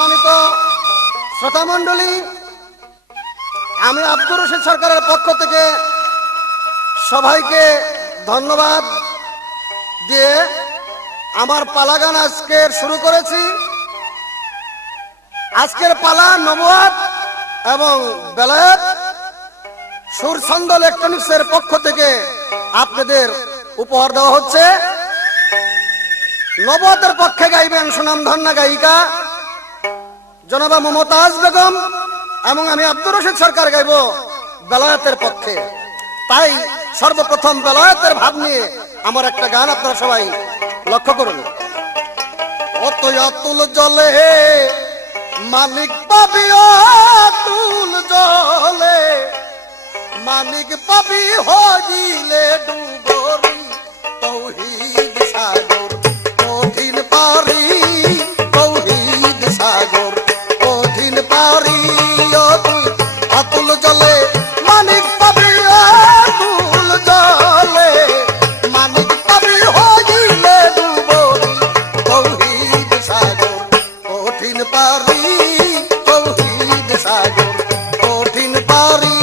সম্মানিত শ্রোতামণ্ডলী, আমি আব্দুর রশিদ সরকারের পক্ষ থেকে সবাইকে ধন্যবাদ দিয়ে আমার পালা গান আজকে শুরু করেছি। আজকের পালা নবুয়াত এবং বেলায়েত সুরছন্দ ইলেকট্রনিক্সের পক্ষ থেকে আপনাদের উপহার দেওয়া হচ্ছে। নবুয়াতের পক্ষে গাইবেন সুনামধন্যা গায়িকা জনাবা মমতাজ বেগম এবং আমি আব্দুর রশিদ সরকার গাইব বেলায়েতের পক্ষে। তাই সর্বপ্রথম বেলায়েতের ভাব নিয়ে আমার একটা গান আপনারা সবাই লক্ষ্য করুন। অতই অতুল জলে মালিক পাবি, অতুল জলে মালিক পাবি, হইলে ডুবরি তৌহিদ সাগর কঠিন পারি, তৌহিদ সাগর কঠিন পারি। অতুল জলে মালিক পাবি, অতুল জলে মালিক পাবি, হইলে ডুবরি তৌহিদ সাগর কঠিন পারি, তৌহিদ সাগর কঠিন পারি।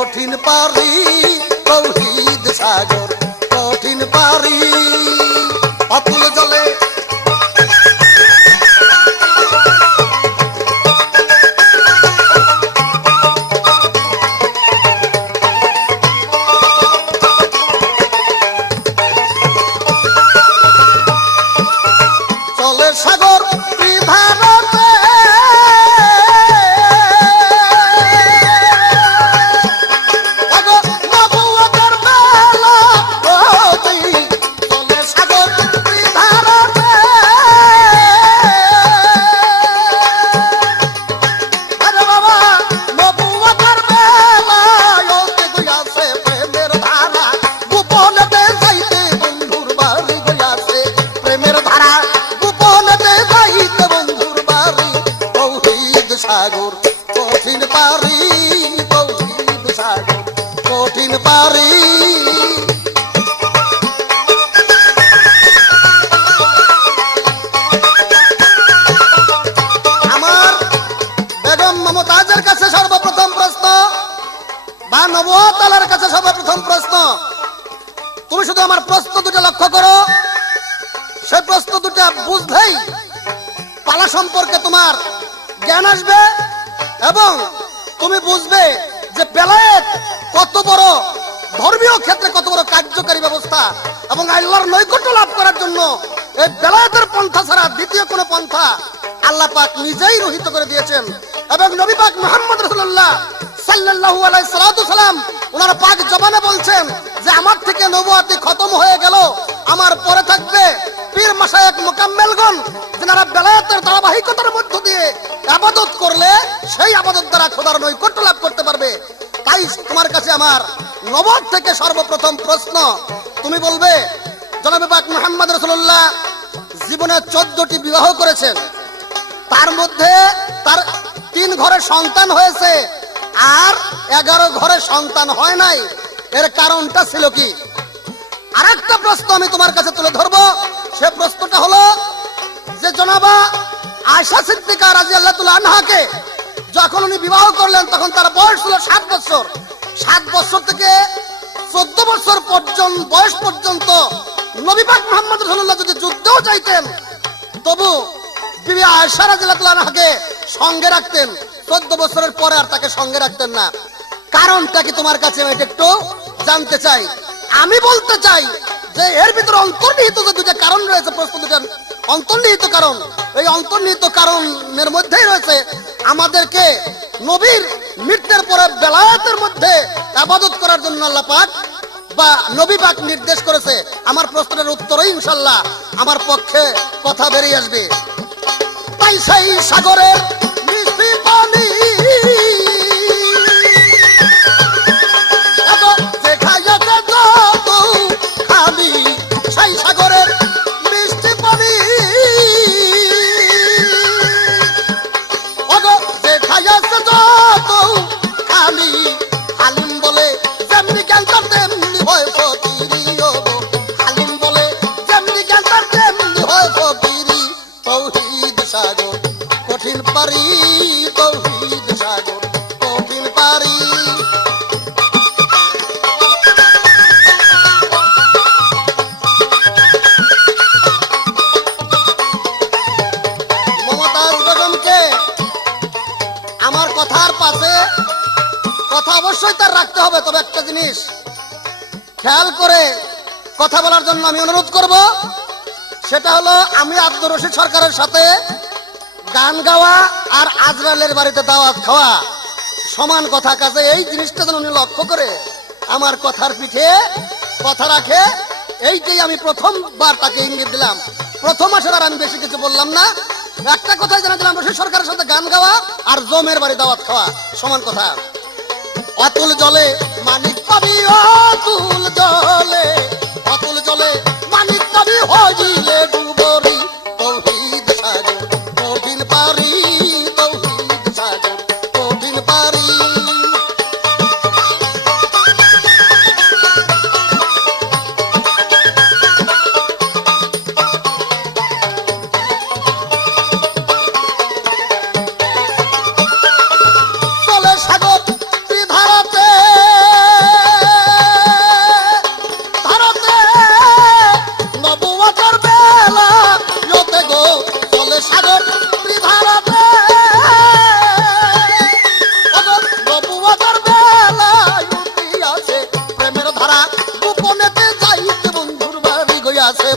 কঠিন পারি, তৌহিদ সাগর কঠিন পারি। অতুল জলে চলে সাগর ত্রিধারতে, সাগর কঠিন পারি, তৌহিদ সাগর কঠিন পারি। আমার বেগম মমতাজের কাছে সর্বপ্রথম প্রশ্ন, বা নবুয়াত আলার কাছে সর্বপ্রথম প্রশ্ন, তুমি শুধু আমার প্রশ্ন দুটো লক্ষ্য করো। সেই প্রশ্ন দুটো বুঝলেই পালা সম্পর্কে তোমার জ্ঞান আসবে এবং তুমি বুঝবে যে বেলায়েত কত বড় ধর্মীয় ক্ষেত্রে কত বড় কার্যকারী ব্যবস্থা এবং আল্লাহর নৈকট্য লাভ করার জন্য এই বেলায়েতের পন্থা ছাড়া দ্বিতীয় কোনো পন্থা আল্লাহ পাক নিজেই রহিত করে দিয়েছেন। এবং নবী পাক মুহাম্মদ রাসূলুল্লাহ সাল্লাল্লাহু আলাইহি সাল্লাম ওনার পাক জবানে বলছেন যে আমার থেকে নবুয়াতি খতম হয়ে গেল, আমার পরে থাকবে পীর মাশায়েখ মুকাম্মেলগণ, যারা বেলায়েতের ধারাবাহিকতার মধ্য দিয়ে ইবাদত করলে সেই ইবাদত দ্বারা খোদার নৈকট্য লাভ করতে পারবে। তাই তোমার কাছে আমার নবুয়াত থেকে সর্বপ্রথম প্রশ্ন, তুমি বলবে জনাবে পাক মুহাম্মদ রাসূলুল্লাহ জীবনে 14টি বিবাহ করেছেন, তার মধ্যে তার 3 ঘরে সন্তান হয়েছে আর 11 ঘরে সন্তান হয় নাই, এর কারণটা ছিল কি? আরেকটা প্রশ্ন আমি তোমার কাছে তুলে ধরবো। সে প্রশ্নটা হলো যে জনাবা আয়েশা সিদ্দিকা রাদিয়াল্লাহু তাআলা আনহাকে যখন উনি বিবাহ করলেন তখন তার বয়স ছিল 7 বছর। 7 বছর থেকে 14 বছর পর্যন্ত বয়স পর্যন্ত নবী পাক মুহাম্মদ রাসূলুল্লাহ যদি যুদ্ধেও চাইতেন তবু বিবি আয়েশা রাদিয়াল্লাহু তাআলা আনহাকে সঙ্গে রাখতেন। 14 বছরের পরে আর তাকে সঙ্গে রাখতেন না। কারণটা কি তোমার কাছে একটু জানতে চাই। আমি বলতে চাই যে এর ভিতরে অন্তর্নিহিত যে দুটো কারণ রয়েছে, প্রশ্ন দুটার অন্তর্নিহিত কারণ, এই অন্তর্নিহিত কারণের মধ্যেই রয়েছে আমাদেরকে নবীর মৃত্যুর পরে বেলায়েতের মধ্যে ইবাদত করার জন্য আল্লাহ পাক বা নবী পাক নির্দেশ করেছে। আমার প্রশ্নের উত্তরে ইনশাআল্লাহ আমার পক্ষে কথা বেরিয়ে আসবে। তাই সেই সাগরের মিষ্টি পানি সেই সাগরের মিষ্টি পানি যে খাইয়াছে যত খালি হালিম বলে যেমনি জ্ঞানতার তেমনি হয় ফকিরি। হালিম বলে যেমনি জ্ঞানতার তেমনি হয় ফকিরি। তৌহিদ সাগর কঠিন পারি, তৌহিদ সাগর কঠিন পারি। আমার কথার পাশে কথা অবশ্যই তার রাখতে হবে, তবে একটা জিনিস খেয়াল করে কথা বলার জন্য আমি অনুরোধ করব, সেটা হলো আমি আব্দুর রশিদ সরকারের সাথে গান গাওয়া আর আজরাইলের বাড়িতে দাওয়াত খাওয়া সমান কথা। কাছে এই জিনিসটা যেন উনি লক্ষ্য করে আমার কথার পিঠে কথা রাখে, এইটাই আমি প্রথমবার তাকে ইঙ্গিত দিলাম। প্রথম আসার আর আমি বেশি কিছু বললাম না, একটা কথাই জানাছিলাম, রশিদ সরকারের সাথে গান গাওয়া আর জমের বাড়ি দাওয়াত খাওয়া সমান কথা। অতুল জলে মানিক পাবি, অতুল জলে, অতুল জলে মানিক পাবি হইলে ডুবরি। তৌহিদ সাগর কঠিন পারি, তৌহিদ সাগর কঠিন পারি।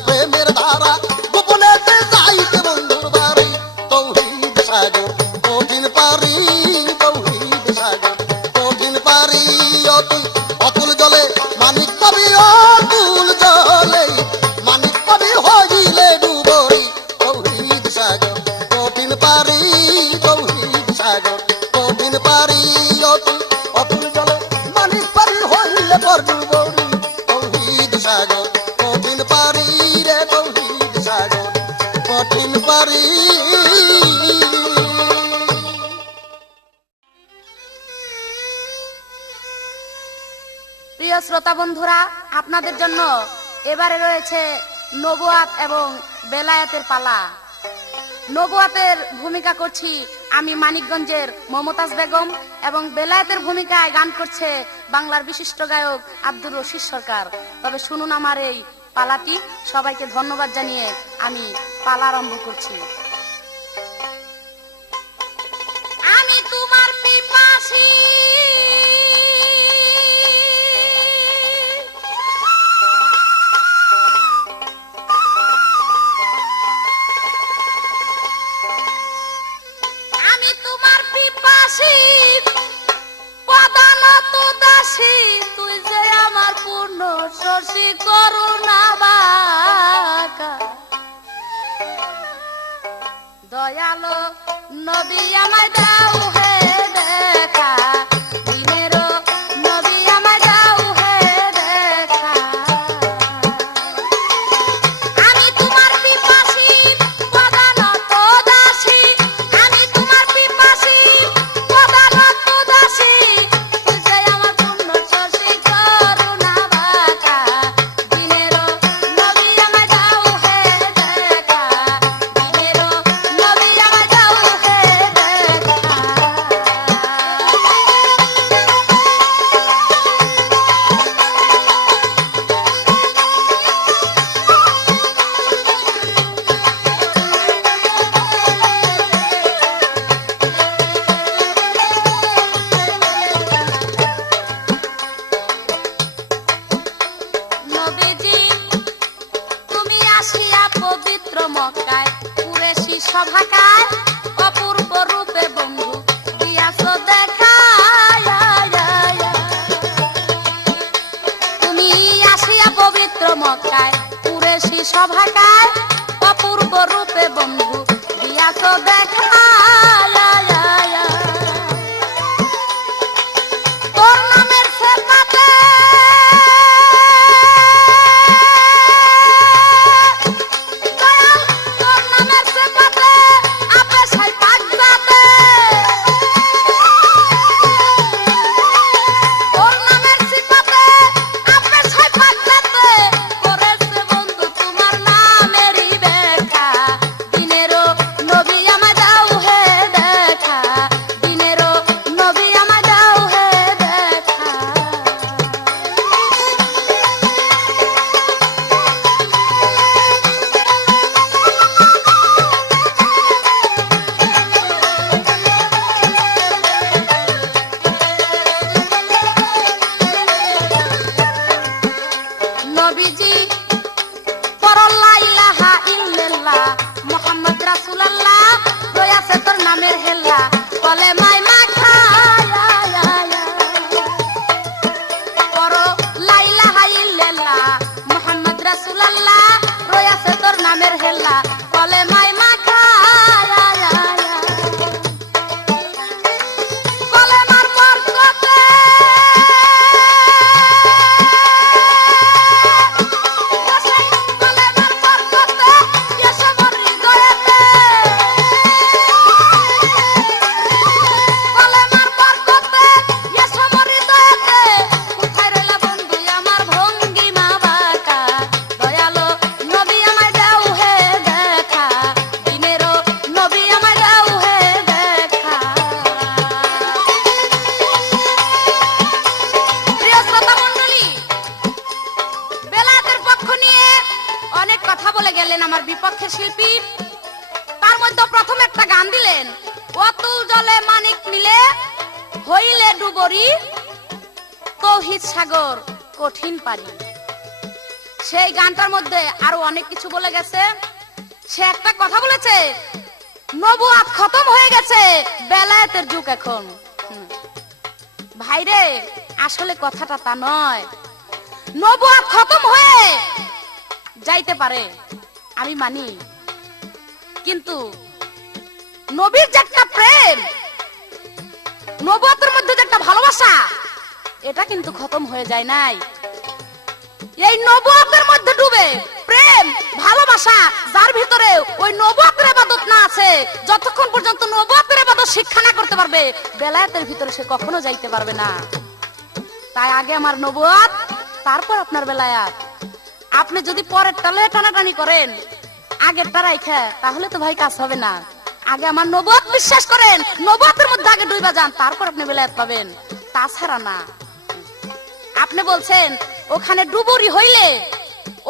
প্রেমের ধারা গোপনেতে যাইতে বন্ধুর বাড়ি। তৌহিদ সাগর কঠিন পারি, তৌহিদ সাগর কঠিন পারি। অতুল জলে মানিক পাবি, অতুল জলে মানিক পাবি হইলে ডুবরি। তৌহিদ সাগর কঠিন পারি, তৌহিদ সাগর কঠিন পারি। অতুল জলে মানিক পাবি হইলে পর ডুবরি। তৌহিদ সাগর কঠিন পারি রে, তৌহিদ সাগর কঠিন পারি। প্রিয় শ্রোতা বন্ধুরা, আপনাদের জন্য এবারে রয়েছে নবুয়াত এবং বেলায়েতের পালা। নবুয়াতের ভূমিকা করছি আমি মানিকগঞ্জের মমতাজ বেগম, এবং বেলায়েতের ভূমিকায় গান করছে বাংলার বিশিষ্ট গায়ক আব্দুর রশিদ সরকার। তবে শুনুন আমার এই পালাটি। সবাইকে ধন্যবাদ জানিয়ে আমি পালা আরম্ভ করছি। আমি তোমার পিপাসী, আমি তোমার পিপাসী, প্রধানত দাসী, তুই যে আমার পূর্ণ শশী করুণা বাঁকা। দয়ালো নবী আমায় দাও হে দেখা, দিনেরও নবী আমায় দাও হে দেখা। আমি তোমার পিপাসী, প্রধানত দাসী, আমি তোমার পিপাসী, প্রধানত দাসী, তুই যে আমার পূর্ণ শশী করুণা বাঁকা। দিনেরও নবী আমায় দাও হে দেখা, দিনেরও নবী আমায় দাও হে দেখা। সভাকায় অপূর্ব রূপে বন্ধু দিয়াছ দেখা। তুমি আসিয়া পবিত্র মক্কায় কুরেশি সভাকায় অপূর্ব রূপে বন্ধু দিয়াছ দেখা। তোর নামের সেবাতে দয়াল, তোর নামের সেবাতে আপে সাই পাক যাবে। তোর নামের সিফাতে আপে সাই পাক যাবে। করেছে বন্ধু তোমার নামেরই ব্যাখ্যা। দিনেরও নবী আমায় দাও হে দেখা। দিনেরও নবী আমায় দাও হে দেখা। নবীজি পড়ল লা ইলাহা ইল্লাল্লাহ মুহাম্মদ রাসূলুল্লাহ রয়াছে তোর নামের হেল্লা কলেমায় মাখা। পড় লা ইলাহা ইল্লাল্লাহ মুহাম্মদ রাসূলুল্লাহ রয়াছে তোর নামের হেল্লা কলেমায় মাখা। কলেমার বরকতে কলেমার বরকতে এসে মোর হৃদয়েতে। কলেমার বরকতে এসে মোর হৃদয়েতে। কোথায় রইলা বন্ধু আমার ভঙ্গিমা বাঁকা। দয়ালো নবী আমায় দাও হে দেখা। দিনেরও নবী আমায় দাও হে দেখা। প্রিয় শ্রোতা মণ্ডলী, বেলায়েতের পক্ষ নিয়ে অনেক কথা বলে গেলেন আমার বিপক্ষে শিল্পী। তার মধ্যে প্রথম একটা গান দিলেন, অতুল জলে মানিক মিলে হইলে ডুবরি তৌহিদ সাগর কঠিন পারি। সেই গানটার মধ্যে আরো অনেক কিছু বলে গেছে। সে একটা কথা বলেছে, নবুয়াত খতম হয়ে গেছে, বেলায়েতের যুগ এখন। ভাইরে, আসলে কথাটা তা নয়। নবুয়াত খতম হয়ে যাইতে পারে, আমি মানি, কিন্তু নবীর যে একটা প্রেম, নবুয়াতের মধ্যে যে একটা ভালোবাসা, এটা কিন্তু খতম হয়ে যায় নাই। এই নবুয়াতের মধ্যে ডুবে প্রেম ভালোবাসা যার ভিতরে ওই নবুয়াতের ইবাদত না আছে, যতক্ষণ পর্যন্ত নবুয়াতের ইবাদত শিক্ষা না করতে পারবে, বেলায়েতের ভিতরে সে কখনো যাইতে পারবে না। তাই আগে আমার নবুয়াত, তারপর আপনার বেলায়াত। আপনি যদি পরের টালে টানাটানি করেন, আগের টারাই খায়, তাহলে তো ভাই কাজ হবে না। আগে আমার নবুয়াত বিশ্বাস করেন, নবুয়াতের মধ্যে আগে ডুইবা যান, তারপর আপনি বেলায়াত পাবেন, তাছাড়া না। আপনি বলছেন ওখানে ডুবুরি হইলে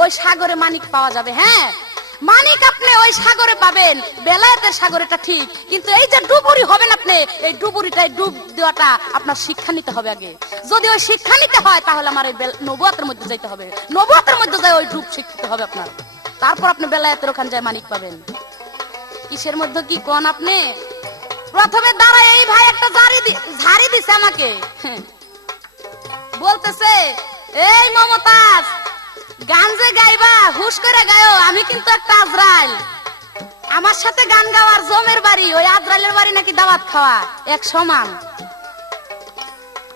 ওই সাগরে মানিক পাওয়া যাবে। হ্যাঁ, মানিক আপনি ওই সাগরে পাবেন, বেলায়েতের সাগরেটা ঠিক, কিন্তু এই যে ডুবুরি হবেন আপনি, এই ডুবুরিটাই ডুব দেওয়াটা আপনার শিক্ষা নিতে হবে আগে। যদি ওই শিক্ষা নিতে হয়, তাহলে আমার এই নবুয়াতের মধ্যে যাইতে হবে, নবুয়াতের মধ্যে যাই ওই ডুব শিখতে হবে আপনার, তারপর আপনি বেলায়েতের ওখানে যায় মানিক পাবেন। কিসের মধ্যে কি কোন আপনি? প্রথমে দাঁড়ায় এই ভাই একটা ঝাড়ি দিছে আমাকে, বলতেছে, এই মমতাজ, গান যে গাইবা হুশ করে গায়ো, আমি কিন্তু একটা আজরাইল, আমার সাথে গান গাওয়ার জমের বাড়ি, ওই আজরাইলের বাড়ি নাকি দাওয়াত খাওয়া এক সমান।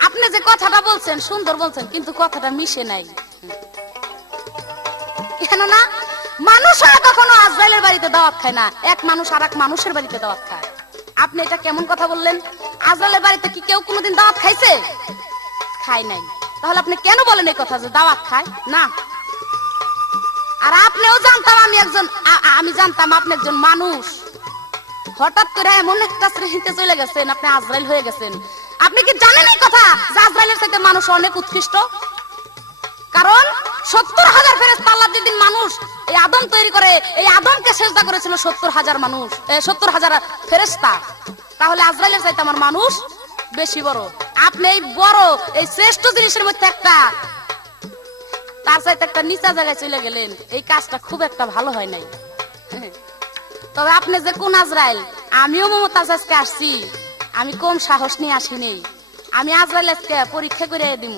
আপনি যে কথাটা বলছেন সুন্দর বলছেন, কিন্তু কথাটা মিশে নাই। কেননা মানুষরা কখনো আজরাইলের বাড়িতে দাওয়াত খায় না, এক মানুষ আর এক মানুষের বাড়িতে দাওয়াত খায়। আপনি এটা কেমন কথা বললেন? আজরাইলের বাড়িতে কি কেউ কোনোদিন দাওয়াত খাইছে? খায় নাই। তাহলে আপনি কেন বলেন এই কথা যে দাওয়াত খায় না? আর আপনিও জানতাম আমি জানতাম আপনি একজন মানুষ, হঠাৎ করে এমন একটা শ্রেণীতে চলে গেছেন, আপনি আজরাইল হয়ে গেছেন। আপনি কি জানেন এই কথা যে আজরাইলের চাইতে মানুষ অনেক উৎকৃষ্ট? কারণ 70,000 ফেরেশতা আল্লাহ যেদিন মানুষ এই আদম তৈরি করে, এই আদমকে সেজদা করেছিল 70,000 মানুষ, 70,000 ফেরেশতা। তাহলে আজরাইলের চাইতে আমার মানুষ বেশি বড়। আপনি এই বড় এই শ্রেষ্ঠ জিনিসের মধ্যে একটা, তার চাইতে একটা নিচা জায়গায় চলে গেলেন, এই কাজটা খুব একটা ভালো হয় নাই। তবে আপনি যে কোন আজরাইল, আমিও মমতাজ আজকে আসছি, আমি কম সাহস নিয়ে আসিনি। আমি আজরাইল আজকে পরীক্ষা করে দিব।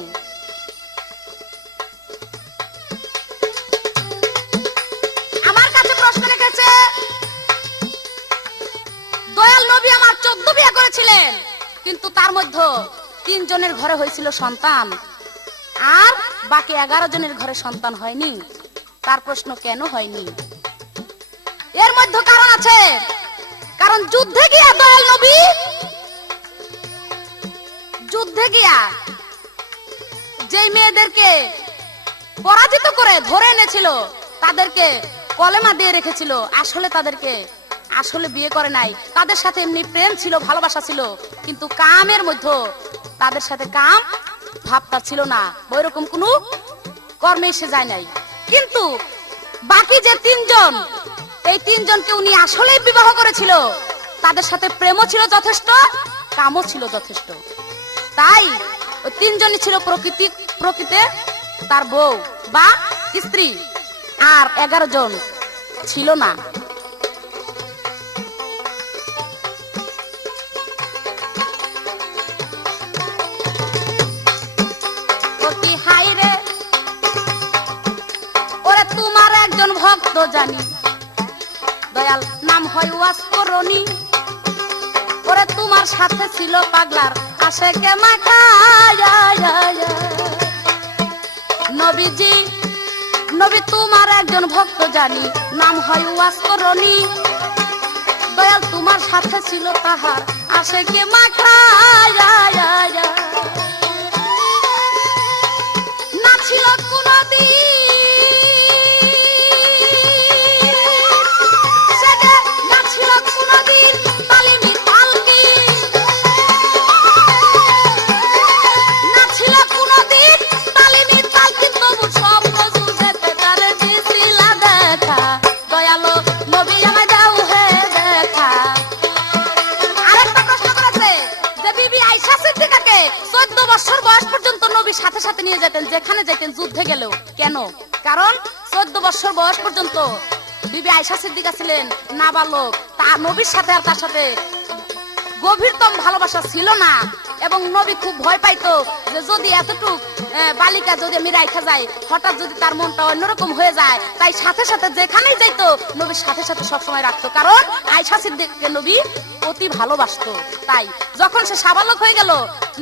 আমার কাছে প্রশ্ন রেখেছে, দয়াল নবী আমার 14 বিয়ে করেছিলেন, কিন্তু তার মধ্যে 3 জনের ঘরে হয়েছিল সন্তান, আর বাকি 11 জনের ঘরে সন্তান হয়নি। তার প্রশ্ন কেন হয়নি? এর মধ্যে কারণ আছে। কারণ যুদ্ধে গিয়া দয়াল নবী, যুদ্ধে গিয়া যে মেয়েদেরকে পরাজিত করে ধরে এনেছিল তাদেরকে কলেমা দিয়ে রেখেছিল। আসলে বিয়ে করে নাই। তাদের সাথে এমনি প্রেম ছিল, ভালোবাসা ছিল, কিন্তু কামের মধ্যে তাদের সাথে কাম ভাবটা ছিল না, ওইরকম কোন কর্মে এসে যায় নাই। কিন্তু বাকি যে 3 জন, এই 3 জনকে উনি আসলেই বিবাহ করেছিল। তাদের সাথে প্রেমও ছিল যথেষ্ট, কামও ছিল যথেষ্ট। তাই ওই 3 জনই ছিল প্রকৃতে তার বউ বা স্ত্রী, আর 11 জন ছিল না। তোমার একজন ভক্ত জানি, দয়াল নাম হয় ওয়াসকরণী। ওরে তোমার সাথে ছিল পাগলার আশেকে মাখা। নবীজি, নবী তোমার একজন ভক্ত জানি, নাম হয় ওয়াসকরণী। দয়াল তোমার সাথে ছিল তাহার আশেকে মাখা। না ছিল কোনদিন সাথে সাথে নিয়ে যেতেন, যেখানে যেতেন, যুদ্ধে গেলেও। কেন? কারণ 14 বছর বয়স পর্যন্ত বিবি আয়েশা সিদ্দিকা ছিলেন নাবালক। তার নবীর সাথে আর তার সাথে গভীরতম ভালোবাসা ছিল না, এবং নবী খুব ভয় পাইতো যে যদি এতটুক বালিকা যদি আমি রাইখা যাই, হঠাৎ যদি তার মনটা অন্যরকম হয়ে যায়। তাই সাথে সাথে যেখানেই যাইতো নবীর সাথে সাথে সবসময় রাখতো, কারণ আয়েশা সিদ্দিককে নবী অতি ভালোবাসতো। তাই যখন সে সাবালক হয়ে গেল,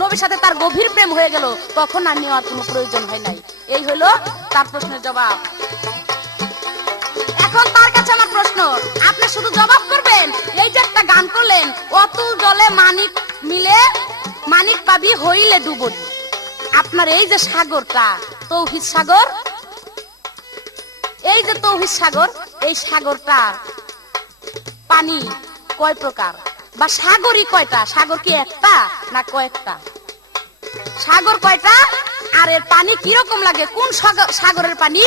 নবীর সাথে তার গভীর প্রেম হয়ে গেল, তখন আর নেওয়ার কোনো প্রয়োজন হয় নাই। এই হলো তার প্রশ্নের জবাব। এখন তার কাছে আমার প্রশ্ন, আপনি শুধু জবাব করবেন। এই যে একটা গান করলেন, অতুল জলে মানিক মিলে মানিক পাবি হইলে ডুবলি। আপনার এই যে সাগরটা, তৌহিদ সাগর, এই যে তৌহিদ সাগর, এই সাগরটা পানি কয় প্রকার, বা সাগরই কয়টা? সাগর কি একটা না কয়েকটা? সাগর কয়টা, আর এর পানি কিরকম লাগে? কোন সাগরের পানি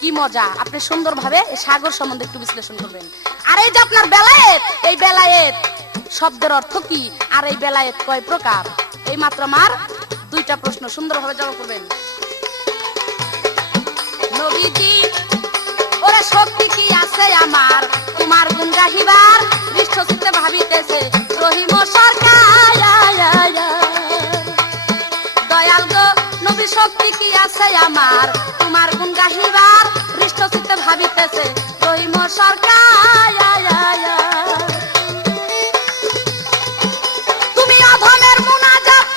কি মজা? আপনি সুন্দরভাবে এই সাগর সম্বন্ধে একটু বিশ্লেষণ করবেন। আর এই যে আপনার বেলায়েত, এই বেলায়েত শব্দের অর্থ কি, আর এই বেলায়েত কয় প্রকার? এই মাত্র আমার 2টা প্রশ্ন, সুন্দরভাবে জবাব করবেন। নবীজি, ওরে শক্তি কি আছে আমার তোমার গুণ গাহিবার, বিশ্বচিত্তে ভাবিতেছে রহিম সরকার। দয়াল গো নবী, শক্তি কি আছে আমার তোমার গুণ গাহিবার, বিশ্বচিত্তে ভাবিতেছে রহিম সরকার। তুমি অধমের মুনাজাত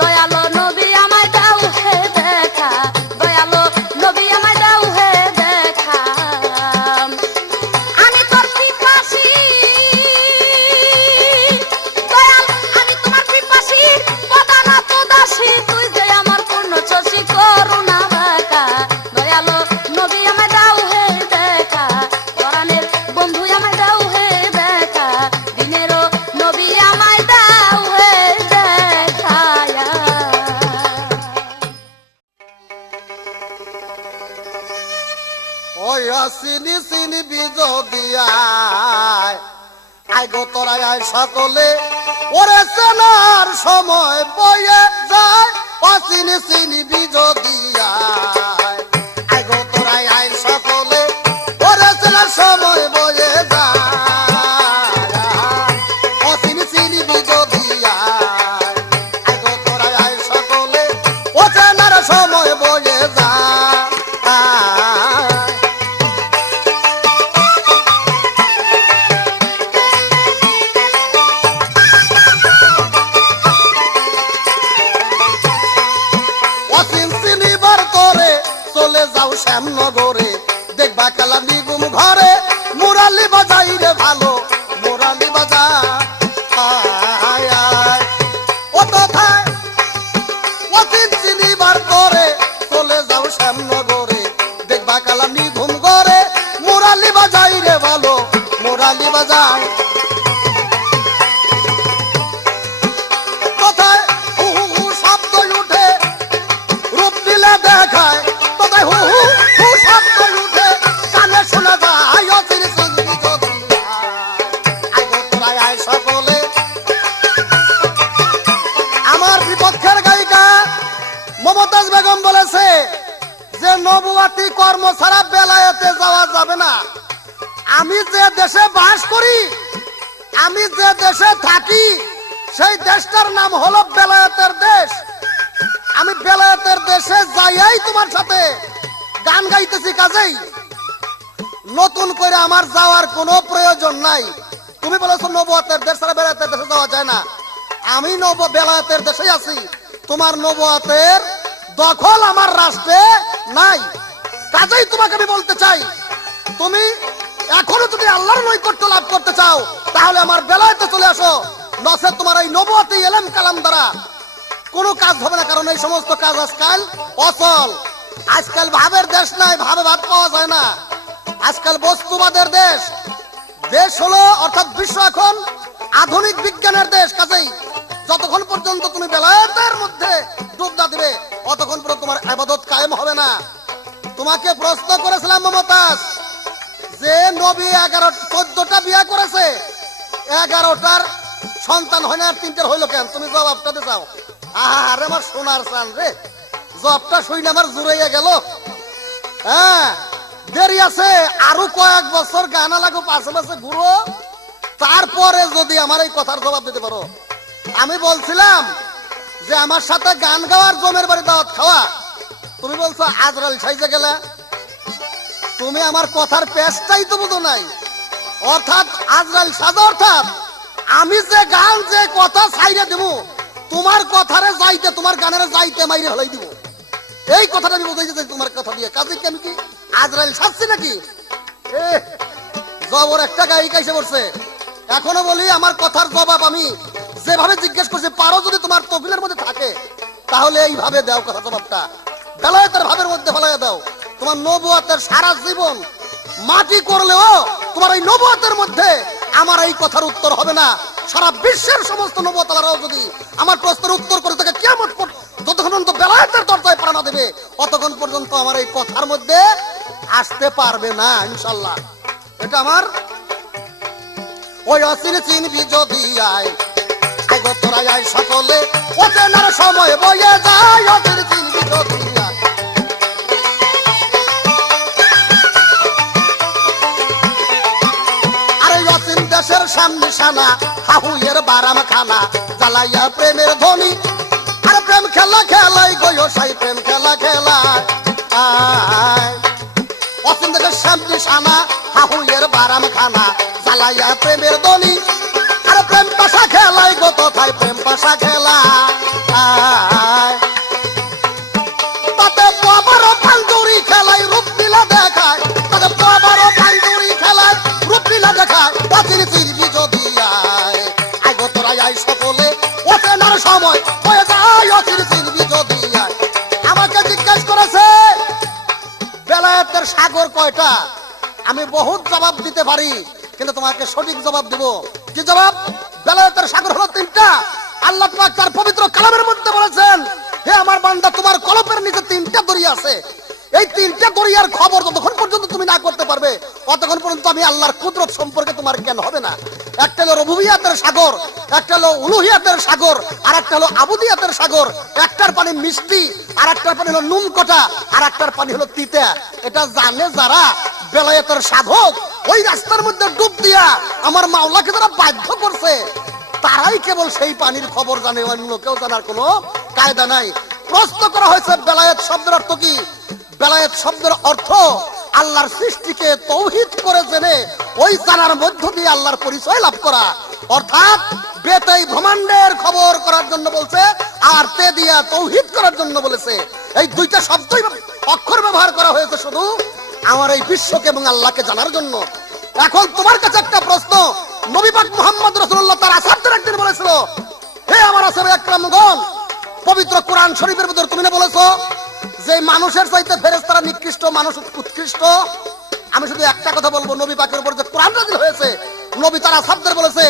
দয়ালো নবী আমায় দাও হে দেখা, দয়ালো নবী আমায় দাও হে চিনি চিনি বীজ দিয়ায় আই গো তোরাই আয় সকলে ওরে চেনার সময় বয়ে যায় চিনি চিনি বীজ দিয়ায় আই গো তোরাই আয় সকলে ওরে চেনার সময় বয়ে যায় চিনি চিনি বীজ দিয়ায় আই গো তোরাই আয় সকলে ও চেনার সময় বয়ে যায় শ্যামনগরে দেখবা খেলা নিগুম ঘরে মুরালি বাজাই রে ভালো মুরালি বাজা ও তথায় অতীত চিনিবার করে চলে যাও শ্যামনগরে দেখবা খেলা নিগুম ঘরে মুরালি বাজাই রে ভালো মুরালি বাজায় কোথায় হু হু হু শব্দ উঠে রূপ দিলে দেখায় হু হু হু শব্দ উঠে কানে শোনা যায় অচির চিনি তোরাই আয় সকলে আমার বিপক্ষের গায়িকা মমতাজ বেগম বলেছে যে নবুয়াতি কর্ম ছাড়া বেলায়েতে যাওয়া যাবে না। আমি যে দেশে বাস করি আমি যে দেশে থাকি সেই দেশটার নাম হলো বেলায়েতের দেশ। আমি বেলায়েতের দেশে যাইয়াই তোমার সাথে গান গাইতেছি, কাজেই নতুন করে আমার যাওয়ার কোনো প্রয়োজন নাই। তুমি বলেছো নবুয়াতের দেশ ছাড়া বেলায়েতের দেশে যাওয়া যায় না। আমি বেলায়েতের দেশেই আছি, তোমার নবুয়াতের দখল আমার রাষ্ট্রে নাই। কাজেই তোমাকে আমি বলতে চাই তুমি এখনো যদি আল্লাহর নৈকট্য লাভ করতে চাও তাহলে আমার বেলায়েতে চলে আসো, নচেত তোমার এই নবুয়াতি ইলম কালাম দ্বারা কোনো কাজ হবে না। কারণ এই সমস্ত কাজ আজকাল অচল। আজকাল ভাবের দেশ নাই, ভাবে ভাত পাওয়া যায় না। আজকাল বস্তুবাদের দেশ। দেশ হলো অর্থাৎ বিশ্ব এখন আধুনিক বিজ্ঞানের দেশ। কাজেই যতক্ষণ পর্যন্ত তুমি বেলায়েতের মধ্যে ডুব না দিবে অতক্ষণ পর্যন্ত তোমার ইবাদত কায়েম হবে না। তোমাকে প্রশ্ন করেছিলাম মমতাজ যে নবী 14টা বিয়ে করেছে, 11টার সন্তান হয় না, আর 3টার হইলো কেন? তুমি জবাবটা দিয়ে যাও। আরে আমার সোনার চান রে, জবটা শুনে আমার জুড়াইয়া গেল। হ্যাঁ দেরি আছে, আরো কয়েক বছর গানা লাগো, পাশে পাশে ঘুরো, তারপরে যদি আমার এই কথার জবাব দিতে পারো। আমি বলছিলাম যে আমার সাথে গান গাওয়ার জমের বাড়ি দাওয়াত খাওয়া, তুমি বলছো আজরাইল সাইজে গেলে। তুমি আমার কথার পেশটাই তো বুঝো নাই। অর্থাৎ আজরাইল সাজা, অর্থাৎ আমি যে গান যে কথা ছাইরে দেব তোমার কথারে যাইতে, তোমার গানের যাইতে মাইরে হলাই দিব, এই কথাটা আমি বোঝাইতে চাই তোমার কথা দিয়ে। কাজে কি আমি কি আজরাইল সাজছি নাকি? জবর একটা গায়িকা এসে পড়ছে। এখনো বলি আমার কথার জবাব আমি যেভাবে জিজ্ঞেস করছি পারো যদি তোমার তফিলের মধ্যে থাকে তাহলে এইভাবে দাও কথা জবাবটা, বেলায়েতের ভাবের মধ্যে ফেলাইয়া দাও। তোমার নবুয়াতের সারা জীবন মাটি করলেও তোমার এই নবুয়াতের মধ্যে আমার এই কথার উত্তর হবে না। সারা বিশ্বের সমস্ত নবুয়াতলারাও যদি আমার প্রশ্নের উত্তর করে থাকে কিয়ামত যতক্ষণ পর্যন্ত বেলায়েতের দরজায় প্রাণ দেবে ততক্ষণ পর্যন্ত আমার এই কথার মধ্যে আসতে পারবে না ইনশাআল্লাহ। এটা আমার ওই অচিনে চিনবি যদি আয় আই গো তোরা আয় সকলে অচেনার সময় বয়ে যায় অচিনে চিনবি যদি আয়। আরে অচিন দেশের সামনে সানা হাহুয়ের বারাম খানা জ্বালাইয়া প্রেমের ধ্বনি। আরে প্রেম খেলা খেলাই গো সাই প্রেম খেলা খেলা অচিন দেশের সামনে সানা হাহুয়ের বারাম খানা জ্বালাইয়া প্রেমের ধ্বনি। আরে প্রেম পাশা খেলাই গো তথায় প্রেম পাশা খেলা। তাতে বাবারও পাঞ্জুরি খেলাই রূপ দিলা দেখায়, তাতে বাবারও পাঞ্জুরি খেলায় রূপ দিলা দেখায় অচিন চিনবি যদি আয় আই গো তোরা আয় সকলে অচেনার সময় হয়ে যায় অচিন চিনবি যদি আয়। আমাকে জিজ্ঞেস করেছে বেলায়েতের সাগর কয়টা? আমি বহুত জবাব দিতে পারি কিন্তু তোমাকে সঠিক জবাব দেব। কি জবাব? বেলায়েতের সাগর হলো 3টা। আল্লাহ পাক তার পবিত্র কালামের মধ্যে বলেছেন হে আমার বান্দা তোমার কলপের নিচে 3টা দরিয়া আছে। এই 3টা দরিয়ার খবর যতক্ষণ পর্যন্ত তুমি না করতে পারবে অতক্ষণ পর্যন্ত আমি আল্লাহর কুদরত সম্পর্কে তোমার জ্ঞান হবে না। একটা হলো রুবুবিয়াতের সাগর, একটা হলো উলুহিয়াতের সাগর, আর একটা হলো আবুদিয়াতের সাগর। একটার পানি মিষ্টি, আর একটার পানি হলো নুন কটা, আর একটার পানি হলো তিতা। এটা জানে যারা বেলায়েতের সাধক, ওই রাস্তার মধ্যে ডুব দিয়া আমার মাওলাকে যারা বাধ্য করছে, তারাই কেবল সেই পানির খবর জানে, অন্য কেউ জানার কোনো কায়দা নাই। প্রশ্ন করা হয়েছে বেলায়েত শব্দের অর্থ কি? বেলায়েত শব্দের অর্থ আল্লাহর সৃষ্টিকে তৌহিদ করে জেনে ওই জানার মধ্য দিয়ে আল্লাহর পরিচয় লাভ করা। অর্থাৎ বেতেই ব্রহ্মাণ্ডের খবর করার জন্য বলছে, আর তে দিয়া তৌহিদ করার জন্য বলেছে। এই দুইটা শব্দই অক্ষর ব্যবহার করা হয়েছে শুধু আমার এই বিশ্বকে এবং আল্লাহকে জানার জন্য। এখন তোমার কাছে একটা প্রশ্ন, নবী পাক মুহাম্মদ রাসূলুল্লাহ তার আসহাবদের একদিন বলেছিল, হে আমার আসহাবে একরামগণ, পবিত্র কোরআন শরীফের ভিতর তুমি না বলেছো যে মানুষের চাইতে ফেরেশতারা নিকৃষ্ট, মানুষ উৎকৃষ্ট। আমি শুধু একটা কথা বলবো, নবী পাকের উপর যে কোরআন নাযিল হয়েছে, নবী তার আসহাবদের বলেছে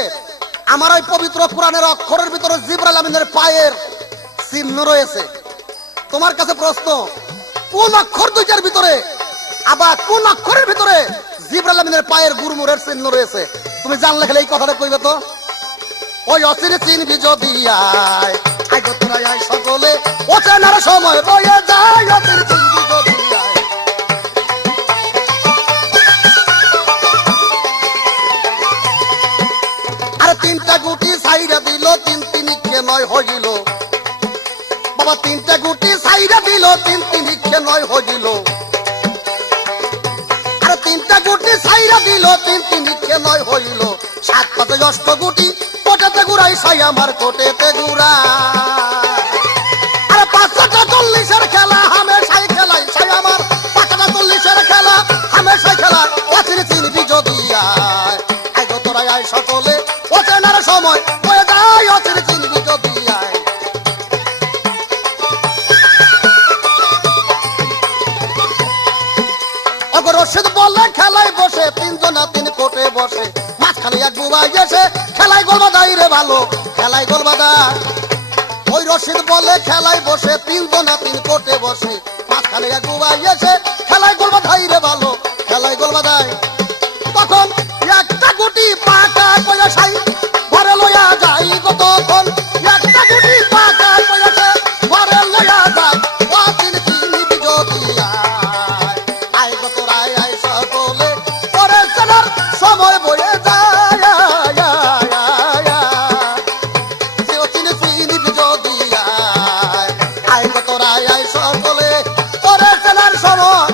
আমার ওই পবিত্র কোরআনের অক্ষরের ভিতরে জিবরাইল আমিনের পায়ের চিহ্ন রয়েছে। তোমার কাছে প্রশ্ন, কোন অক্ষর দুইটার ভিতরে, আবার কোন অক্ষরের ভিতরে জিবরাইল আমিনের পায়ের গুরমুরের চিহ্ন রয়েছে? তুমি জানলে খেলে এই কথাটা কইবে তো। ওই অচিরে চিনবি যদি আয়, আয় গো তোরা আয় সকলে, অচেনার সময় বয়ে যায়, অচিরে চিনবি যদি আয়। আর তিনটা গুটি সাইরা দিল, তিন তিনিকে নয় হইল। বাবা তিনটা গুটি সাইরা দিল, তিন তিনিকে নয় হইল। আর তিনটা গুটি সাইরা দিল, তিন তিনিকে নয় হইল। সাত পাতে অষ্ট গুটি কোটেতে গুড়াই, সাই আমার কোটেতে গুড়া। আর 540-এর খেলা হামেশাই খেলাই, সাই আমার 540-এর খেলা হামেশাই খেলা। অচিরে চিনবি যদি আয়, আয় গো তোরা আয় সকলে, অচেনার সময় হয়ে যায়, অচিরে চিনবি যদি আয়। অগো রশিদ বলে খেলায় বসে, তিনজনা তিন কোটে বসে, মাঝখানে এক বুবাই এসে খেলায় গোলবাদাই রে ভালো, খেলায় গোলবাদাই। ওই রশিদ বলে খেলায় বসে, তিনজনা তিন কোটে বসে, মাঝখানে এক বুবাই এসে খেলায় গোলবাদাই রে ভালো, খেলায় গোলবাদাই। তখন একটা গুটি পাকা কইরা সাই ঘরে লইয়া যাই গো, তখন একটা গুটি পাকা কইরা সে ঘরে লইয়া যায়। অচিন চিনবি যদি আয়, আয় গো তোরা আয় সকলে, পরে চেনার সময় বয়ে যায়। সে অচিন চিনবি যদি আয়, আয় গো তোরা আয় সকলে, পরে চেনার সময়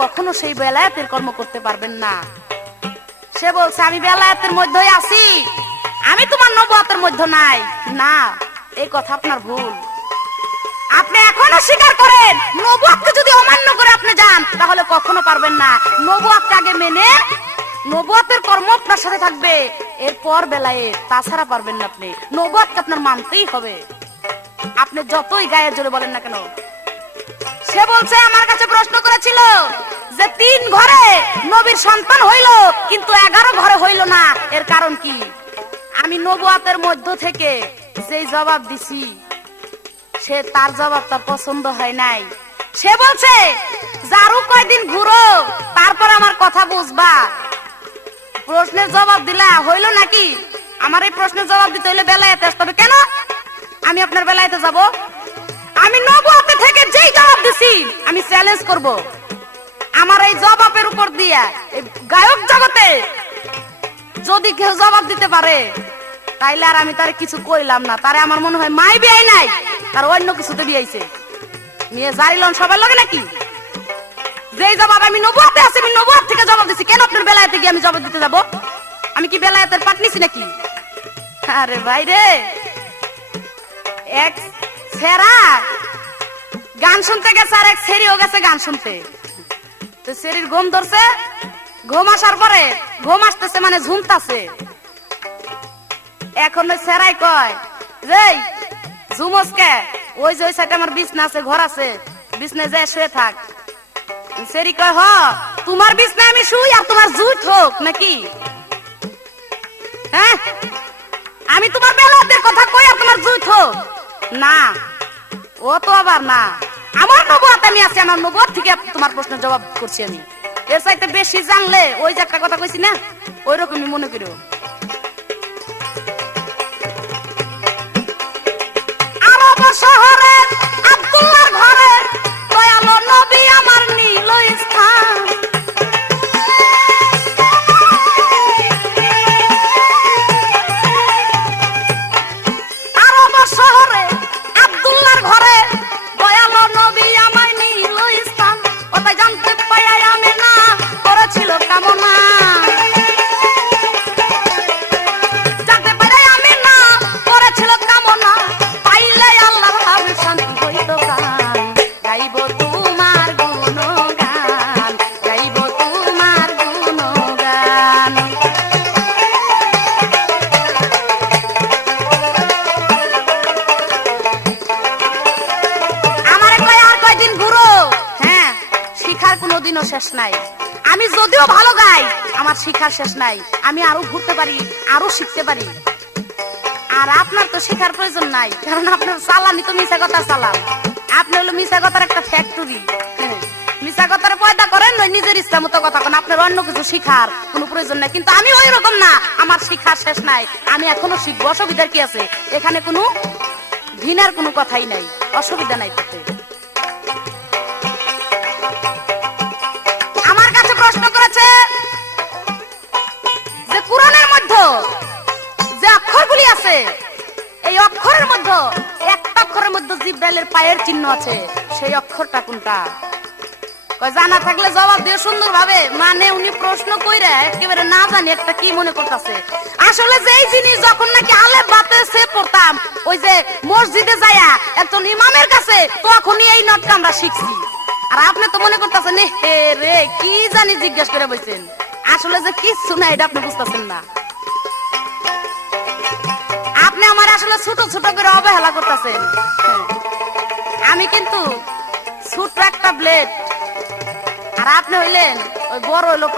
কখনো সেই বেলায়েতের কর্ম করতে পারবেন না। সে বলছে আমি বেলায়েতের মধ্যেই আছি, আমি তোমার নবুয়তের মধ্যে নাই। না, এই কথা আপনার ভুল। আপনি এখনো স্বীকার করেন, নবুয়তকে যদি অমান্য করে আপনি যান তাহলে কখনো পারবেন না। নবুয়তকে আগে মেনে নবুয়তের কর্ম আপনার সাথে থাকবে, এরপর বেলায়েত, তাছাড়া পারবেন না। আপনি নবুয়তকে আপনার মানতেই হবে, আপনি যতই গায়ের জোরে বলেন না কেন। সে বলছে আমার কাছে প্রশ্ন করেছিল যে 3 ঘরে নবীর সন্তান হইল কিন্তু 11 ঘরে হইল না, এর কারণ কি? আমি নবুয়তের মধ্য থেকে যেই জবাব দিছি সে তার জবাবটা পছন্দ হয় নাই। সে বলছে যারু কয়দিন ঘুরো তারপর আমার কথা বুঝবা। প্রশ্নের জবাব দিলা হইল নাকি? আমার এই প্রশ্নের জবাব দিতে হইলে বেলায়েতে আসতে হবে। কেন আমি আপনার বেলায়েতে যাব? আমি নবুয়তে থেকে যেই জবাব দিছি আমি চ্যালেঞ্জ করব। আমার এই জবাবের উপর দিয়া এই গায়ক জগতে যদি কেউ জবাব দিতে পারে তাইলে আর আমি তারে কিছু কইলাম না। তারে আমার মনে হয় মাই বিয়াই নাই, তার অন্য কিছুতে বিয়াইছে। নিয়ে জারিলন সবার লগে নাকি? যেই জবাব আমি নবুয়তে আছি, আমি নবুয়ত থেকে জবাব দিছি, কেন আপনার বেলায়েতে গিয়ে আমি জবাব দিতে যাব? আমি কি বেলায়েতের পাট নিছি নাকি? আরে ভাই রে, এক ছেড়া গান শুনতে গেছে আর এক ছেড়িও গেছে গান শুনতে। তো ছেড়ির ঘুম ধরছে, ঘুম আসার পরে ঘুম আসতেছে মানে ঝুমতাছে। এখন ওই ছেড়াই কয় রে ঝুমসকে, ওই যে ওই সাইডে আমার বিছনা আছে, ঘর আছে, বিছনায় যায় শুয়ে থাক। ছেড়ি কয় হ তোমার বিছনায় আমি শুই আর তোমার জুট হোক নাকি? হ্যাঁ, আমি তোমার বেলায়েতের কথা কই আর তোমার জুট হোক না, ও তো আবার না। আমার নবুয়ত আমি আছি, আমার নবুয়ত থেকে তোমার প্রশ্নের জবাব করছি আমি। এর চাইতে বেশি জানলে ওই যে একটা কথা কইছি না, ওই রকমই মনে করো। আরব শহরে আব্দুল্লাহর ঘরে দয়ালো নবী আমার নীল স্থান। আরব শহরে আব্দুল্লাহর ঘরে দয়ালো নবী আমার নীল স্থান। ওটাই জানতে পাই আমি না করেছিল কামনা, জানতে পাই আমি না করেছিল কামনা, পাইলে আল্লাহর হাবিব শান্তি হইত গান। গাইব তোমার গুণগান, গাইব তোমার গুণগান। আমারে কয় আর কয়দিন ঘুরো। হ্যাঁ, শিখার কোনোদিনও শেষ নাই। আমি যদিও ভালো গাই, আমার শিখার শেষ নাই। আমি আরো ঘুরতে পারি, আরো শিখতে পারি। আর আপনার তো শিখার প্রয়োজন নাই, কারণ আপনার চালানি তো মিশা কথা চালান। আপনি হলো মিশা কথার একটা ফ্যাক্টরি। মিশা কথার পয়দা করেন, নিজের ইচ্ছা মতো কথা কন। আপনার অন্য কিছু শিখার কোনো প্রয়োজন নাই। কিন্তু আমি ওই রকম না, আমার শিখার শেষ নাই, আমি এখনো শিখবো। অসুবিধার কি আছে? এখানে কোনো ঘৃণার কোনো কথাই নাই, অসুবিধা নাই তাতে। আমার কাছে প্রশ্ন করেছে যে কোরআনের মধ্যে যে অক্ষরগুলি আছে, এই অক্ষরের মধ্যে একটা অক্ষরের মধ্যে জিব্রাইলের পায়ের চিহ্ন আছে, সেই অক্ষরটা কোনটা? জানা থাকলে জবাব দিয়ে সুন্দর ভাবে। মানে উনি প্রশ্ন কইরা একেবারে না জানি একটা কি মনে করতেছে। আসলে যেই জিনিস যখন নাকি আলেফ বাতে সে পড়তাম ওই যে মসজিদে যায়া একজন ইমামের কাছে, তখনই এই নটটা আমরা শিখছি। আর আপনি তো মনে করতেছেন হে রে কি জানি জিজ্ঞেস করে বলছেন। আসলে যে কিছু না এটা আপনি বুঝতেছেন না। আপনি আমার আসলে ছোট ছোট করে অবহেলা করতেছেন। আমি কিন্তু ছোট একটা ব্লেড, আর আপনি হইলেন ওই বড় হইলো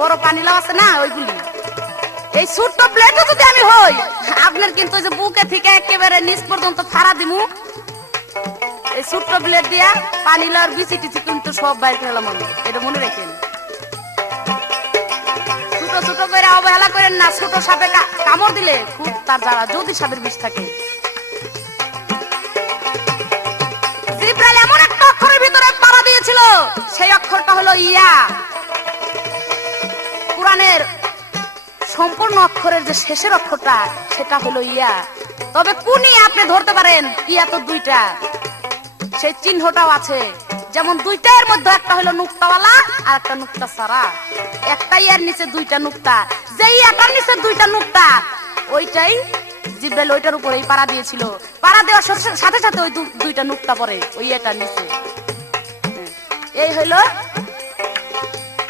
বড় পানিলাও আছে না ওইগুলি। এই ছোট্ট প্লেটও যদি আমি হই, আপনার কিন্তু ওই যে বুকে থেকে একেবারে নিচ পর্যন্ত ফাড়া দিমু। এই ছোট্ট প্লেট দিয়া পানিলার বিচি টিচি কিন্তু সব বাইর ফেলাম আমি, এটা মনে রাখেন। ছোট ছোট করে অবহেলা করেন না। ছোট সাপে কামড় দিলে খুব তার জ্বালা, যদি সাপের বিষ থাকে। জিব্রাইল এমন একটা অক্ষরের ভিতরে পাড়া দিয়েছিল, সেই অক্ষরটা হলো ইয়া। কোরআনের সম্পূর্ণ অক্ষরের যে শেষের অক্ষরটা সেটা হলো ইয়া। তবে কোন ইয়া আপনি ধরতে পারেন? ইয়া তো দুইটা, সেই চিহ্নটাও আছে যেমন দুইটার মধ্যে একটা হলো নুক্তাওয়ালা আর একটা নুক্তা সারা, একটা ইয়ার নিচে দুইটা নুক্তা, যেই এটার নিচে দুইটা নুক্তা ওইটাই জিব্রাইল ওইটার উপরেই পাড়া দিয়েছিল, পাড়া দেওয়ার সাথে সাথে ওই দুইটা নুক্তা পড়ে ওই এটার নিচে। এই হইলো।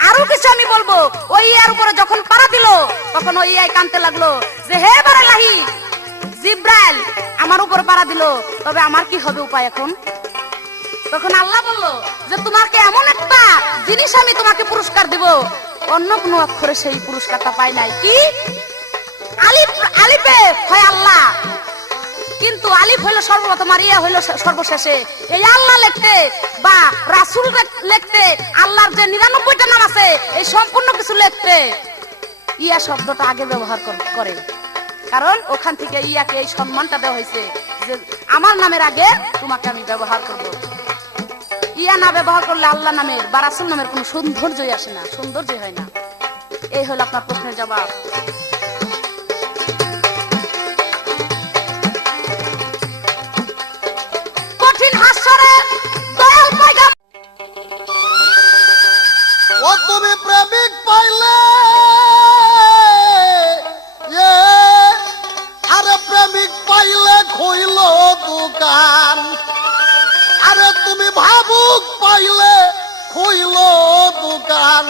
আরো কিছু আমি বলবো, ওই ইয়ার উপরে যখন পাড়া দিল তখন ওই ইয়াই কানতে লাগলো যে হে বারালাহি, জিব্রাইল আমার উপর পাড়া দিল, তবে আমার কি হবে উপায় এখন? তখন আল্লাহ বলল যে তোমাকে এমন একটা জিনিস আমি তোমাকে পুরস্কার দিব, অন্য কোনো অক্ষরে সেই পুরস্কারটা পায় নাই। কি? আলিফ, আলিফে হয় আল্লাহ, কিন্তু আলিফ হইলো সর্বপ্রথম আর ইয়া হইলো সর্বশেষে। এই আল্লাহ লিখতে বা রাসূল লিখতে, আল্লাহর যে 99টা নাম আছে এই সম্পূর্ণ কিছু লিখতে ইয়া শব্দটা আগে ব্যবহার করে, কারণ ওখান থেকে ইয়াকে এই সম্মানটা দেওয়া হয়েছে যে আমার নামের আগে তোমাকে আমি ব্যবহার করব। ইয়া না ব্যবহার করলে আল্লাহ নামের বা রাসূল নামের কোনো সৌন্দর্যই আসে না, সৌন্দর্য হয় না। এই হলো আপনার প্রশ্নের জবাব। কঠিন হাস্যরে দয়াল পয়গাম। ও তুমি প্রেমিক পাইলে, আরে প্রেমিক পাইলে খুইল দোকান, আরে তুমি ভাবুক পাইলে খুইল দোকান,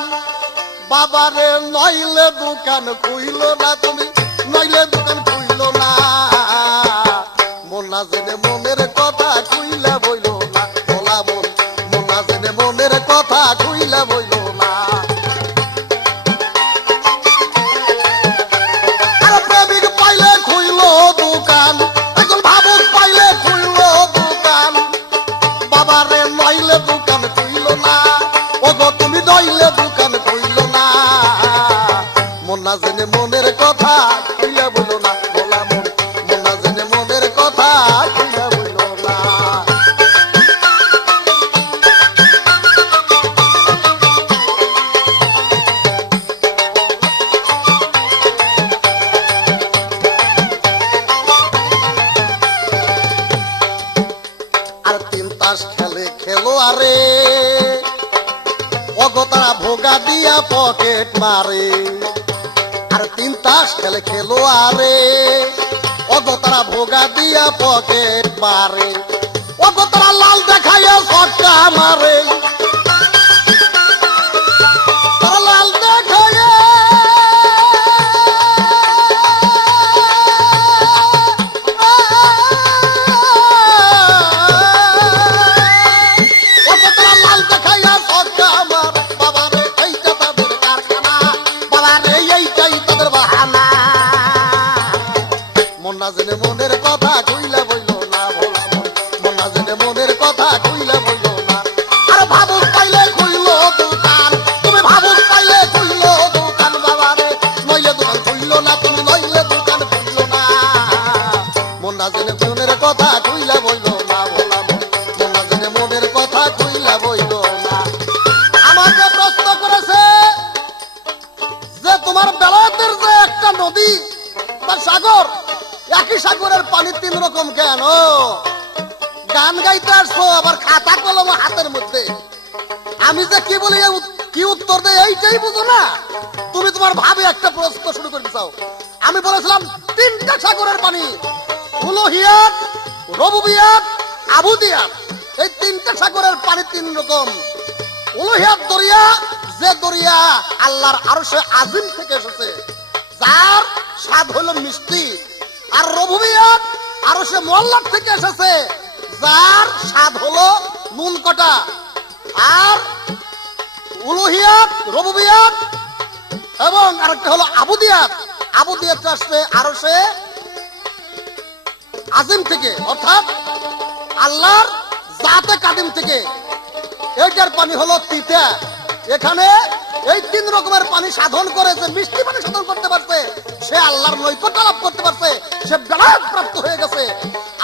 বাবারে নইলে দোকান খুইল না, তুমি নইলে দোকান খুইল না, মন না জেনে মনের কথা খুইলা বইল না, বলা মন না জেনে মনের কথা খুইলা বইল না। আর প্রেমিক পাইলে খুইল দোকান, এখন ভাবুক পাইলে খুইল দোকান, বাবারে নইলে দোকান খুইল না, ওগো তুমি নইলে দোকান খুইল না, মন না জেনে মনের কথা খুইলা বইল না, বলা মন না জেনে মনের কথা খুইলা বইল না। আর তিন তাস খেলে খেলো আরে, অগতারা ভোগা দিয়া পকেট মারে, আর তিন তাস খেলে খেলো আরে, অগতারা ভোগা দিয়া পকেট মারে, অগতারা লাল দেখাইয়া ছক্কা মারে, তারা লাল দেখাইয়া অগতারা লাল দেখাইয়া ছক্কা মারে, বাবারে এইটা তাদের কারখানা, বাবারে এইটাই তাদের বাহানা, মন না জেনে মনের কথা কইলা বইল না, ভোলা মন না জেনে মনের কথা কইলা বইল না। আর ভাবুক পাইলে কইল দোকান, তুমি ভাবুক পাইলে কইল দোকান, বাবারে নইলে দোকান কইল না, তুমি নইলে দোকান কইল না, মন না জেনে মনের কথা কইলা বইল না, ভোলা মন না জেনে মনের কথা কইলা বইল না। আমাকে প্রশ্ন করেছে যে তোমার বেলায়েতের যে একটা নদী বা সাগর, একই সাগরের পানি তিন রকম কেন? গান গাইতে আসছো আবার খাতা কলম হাতের মধ্যে, আমি যে কি বলি কি উত্তর দেয় এইটাই বুঝো না। তুমি তোমার ভাবে একটা প্রশ্ন শুরু করতে চাও। আমি বলেছিলাম তিনটা সাগরের পানি, উলুহিয়াত, রবুবিয়াত, আবুদিয়াত, এই তিনটা সাগরের পানি তিন রকম। উলুহিয়াত দরিয়া, যে দরিয়া আল্লাহর আরশে আজিম থেকে এসেছে, যার স্বাদ হলো মিষ্টি। আর রবুবিয়াত আরশে মোয়াল্লাদ থেকে এসেছে, যার স্বাদ হলো নুন কটা। আর উলুহিয়াত, রবুবিয়াত এবং আরেকটা হলো আবুদিয়াত, আবুদিয়াত আসবে আরশে আজিম থেকে, অর্থাৎ আল্লাহর জাতে কাদিম থেকে। এইটার পানি হলো তিতা। এখানে এই তিন রকমের পানি সাধন করে, যে মিষ্টি পানি সাধন করতে পারছে সে আল্লাহর নৈকট্য লাভ করতে পারছে, সে বেলায়েত প্রাপ্ত হয়ে গেছে।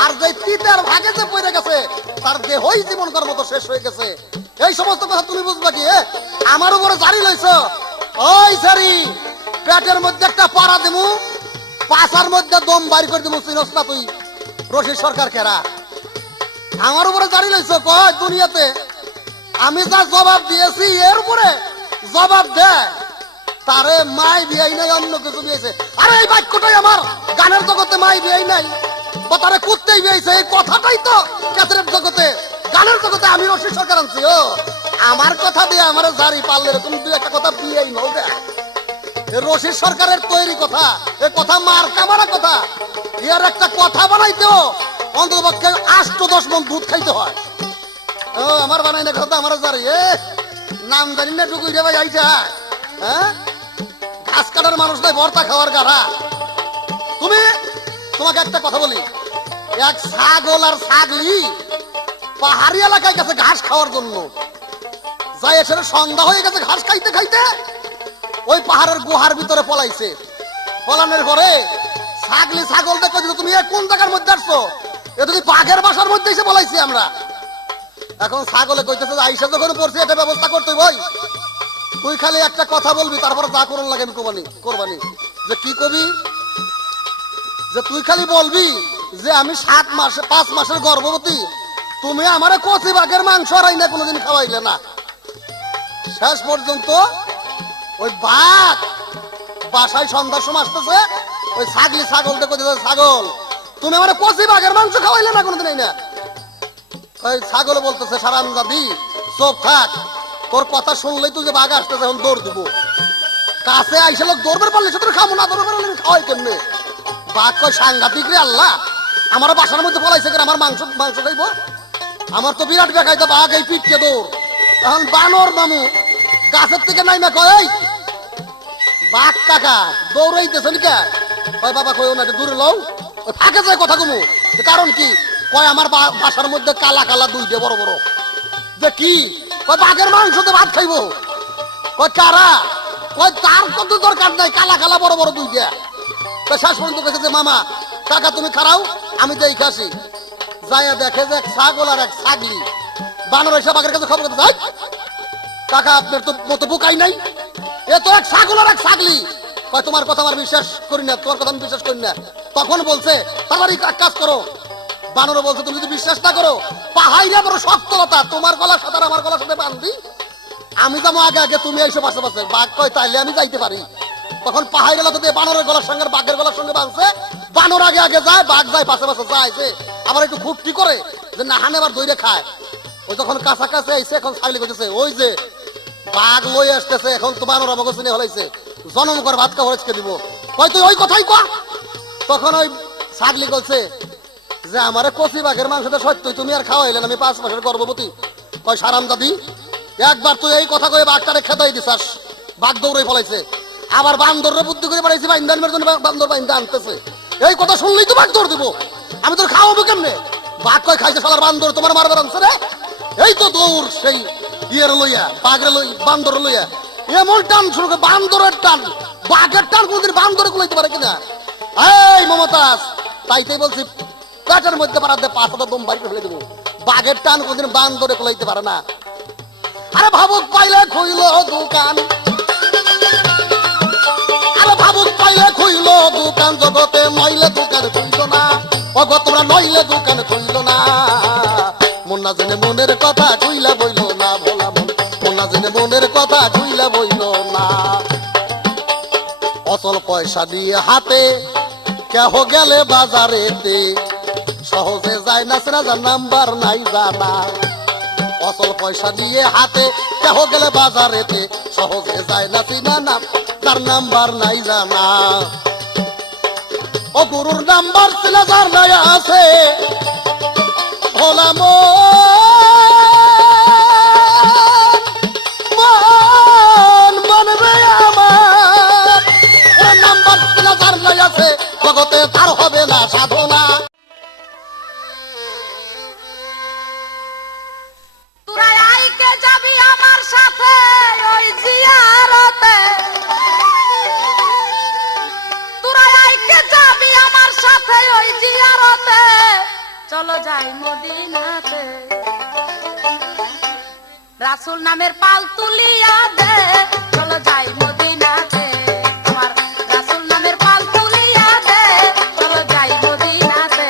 আর যে তিতার ভাগে যে পড়ে গেছে তার দেহই জীবন করার মতো শেষ হয়ে গেছে। এই সমস্ত কথা তুমি বুঝবা কি? আমার উপরে জারি লইছ, ওই সারি পেটের মধ্যে একটা পাড়া দেবো, পাশার মধ্যে দম বাইর করে দেবো, চিনস না তুই রশিদ সরকার কেরা? আমার উপরে জারি লইছ, কয় দুনিয়াতে আমি যা জবাব দিয়েছি এর উপরে জবাব দেয় তারে মাই বিয়াই নাই অন্য কিছু বিয়েছে। আরে এই বাক্যটাই আমার গানের জগতে মাই বিয়াই নাই বা তারে কুত্তেই বিয়েছে, এই কথাটাই তো ক্যাসেটের জগতে গানের জগতে আমি রশিদ সরকার আনছি। ও আমার কথা দিয়ে আমার জারি পারলে এরকম দুই একটা কথা বিয়েই নৌকা রশিদ সরকারের তৈরি কথা, এ কথা মার কামারা কথা, ইয়ার একটা কথা বানাইতেও অন্তত পক্ষে 8-10 মণ দুধ খাইতে হয়। ও আমার বানাই না কথা আমার জারি নাম জানি না টুকুই রে ভাই আইছে। হ্যাঁ ঘাস কাটার মানুষ নাই, ভর্তা খাওয়ার গাড়া। তোমাকে একটা কথা বলি, এক ছাগল আর ছাগলি পাহাড়ি এলাকায় গেছে ঘাস খাওয়ার জন্য, যাই এসে সন্ধ্যা হয়ে গেছে ঘাস খাইতে খাইতে ওই পাহাড়ের গুহার ভিতরে পলাইছে। পলানোর পরে ছাগলি ছাগল দেখো তুমি কোন জায়গার মধ্যে আসছো, এ তুমি বাঘের বাসার মধ্যে এসে পলাইছি আমরা। এখন ছাগলে কইতেছে আইসা যখন পড়ছি এটা ব্যবস্থা করতে ভাই, তুই খালি একটা কথা বলবি তারপর যা করুন লাগে আমি করবানি। যে কি কবি, যে তুই খালি বলবি যে আমি 5 মাসের গর্ভবতী, তুমি আমারে কচি বাঘের মাংস আর আইনা কোনোদিন খাওয়াইলে না। শেষ পর্যন্ত ওই বাঘ বাসায় সন্ধ্যার সময় আসতেছে, ওই ছাগলি ছাগল দেখো ছাগল তুমি আমার কচি বাঘের মাংস খাওয়াইলে না কোনোদিন না। ওই ছাগল বলতেছে সারাম দাদি চোখ থাক, তোর কথা শুনলেই তুই যে বাঘ আসতেছে এখন দৌড় দিব, কাছে আইসে লোক দৌড়বে পারলে সেটা খাবো না, দৌড়বে পারলে খাওয়াই কেমনে। বাঘ কয় সাংঘাতিক রে আল্লাহ, আমার বাসার মধ্যে পলাইছে কেন, আমার মাংস খাইবো, আমার তো বিরাট বেকাইতো বাঘ এই পিঠকে দৌড়। এখন বানর মামু গাছের থেকে নাইমা কয় বাঘ কাকা দৌড়াইতেছেন কে, কয় বাবা কয় ওনাকে দূরে লও, থাকে যায় কথা কমু। কারণ কি কয় আমার বাসার মধ্যে কালা কালা দুইটা বড় বড়, যে কি কয় বাঘের মাংসতে ভাত খাইবো, কয় কারা, কয় তার কত দরকার নাই, কালা কালা বড় বড় দুইটা। শেষ পর্যন্ত কেছে যে মামা কাকা তুমি খারাও আমি দেখে আসি, যাইয়া দেখে যে এক ছাগল আর এক ছাগলি বানর এসে বাঘের কাছে খবর করতে, কাকা আপনার তো মতো বোকাই নাই, এ তো এক ছাগল আর এক ছাগলি। কয় তোমার কথা আমার বিশ্বাস করি না, তোমার কথা আমি বিশ্বাস করি না। তখন বলছে তাড়াতাড়ি কাজ করো, বানরে বলছে তুমি যদি বিশ্বাস না করো পাহাড়ে বড় শক্তলতা, তোমার গলার সাথে আমার গলার সাথে বান্ধি, আমি যাবো আগে আগে তুমি এইসব পাশে পাশে। বাঘ কয় তাইলে আমি যাইতে পারি। তখন পাহাড়ি এলাকা দিয়ে বানরের গলার সঙ্গে বাঘের গলার সঙ্গে বাঁধছে, বানর আগে আগে যায়, বাঘ যায় পাশে পাশে যায়, যে আবার একটু ফুটি করে যে না হানে আবার দইরে খায়। ওই যখন কাছাকাছি আইছে এখন ছাগলি করতেছে ওই যে বাঘ লই আসতেছে, এখন তো বানর আমাকে চিনে হলাইছে, জনম করে ভাত খাওয়াকে দিব, কয় তুই ওই কথাই কয়। তখন ওই ছাগলি বলছে যে আমারে কচি বাঘের মাংসটা সত্য তুমি আর খাওয়াইলেন, আমি 5 মাসের গর্ভবতী। কয় সারাম দাদি একবার তুই এই কথা কয়ে বাঘটারে খেদাই দিছাস, বাঘ দৌড়ে ফলাইছে, আবার বান্দরের বুদ্ধি করে বাড়াইছি বাইন্দানের জন্য বান্দর বাইন্দা আনতেছে, এই কথা শুনলেই তো বাঘ দৌড় দিব, আমি তোর খাওয়াবো কেমনে। বাঘ কয় খাইছে শালার বান্দর তোমার মারবার আনছে রে, এই তো দৌড় সেই ইয়ের লইয়া বাঘের লই বান্দর লইয়া, এমন টান শুরু করে বান্দরের টান, বাঘের টান কোনদিন বান্দরে কুলাইতে পারে কিনা। এই মমতাজ তাইতেই বলছি পেটের মধ্যে পাড়াতে 5 দম বাড়ি ফেলে দেবো, বাঘের টান কোনদিন বান্দরে কুলাইতে পারে না। আরে ভাবুক পাইলে খুইল দোকান, আরে ভাবুক পাইলে খুইল দোকান, জগতে নইলে দোকান খুইল না, অগ তোমরা নইলে দোকান খুইল না। মন না জেনে মনের কথা খুইলা বইল না, ভোলা মন না জেনে মনের কথা খুইলা বইল না। অচল পয়সা দিয়ে হাতে কেহ গেলে বাজারেতে, সহজে যায় না সেনা যার নাম্বার নাই জানা। অচল পয়সা দিয়ে হাতে কেহ গেলে বাজারেতে, সহজে যায় না চিনা না যার নাম্বার নাই জানা। ও গুরুর নাম্বার চিনা যার নাই আছে, ভোলা মন রে আমার, ওর নাম্বার চিনা যার নাই আছে জগতে তার হবে না সাধনা। তোরা আইকে যাবি আমার সাথে ওই জিয়ারতে, তোরা আইকে যাবি আমার সাথে ওই জিয়ারতে, চলো যাই মদিনাতে, রাসূল নামের পাল তুলিয়া দে, চলো যাই মদিনাতে, আমার রাসূল নামের পাল তুলিয়া দে, চলো যাই মদিনাতে।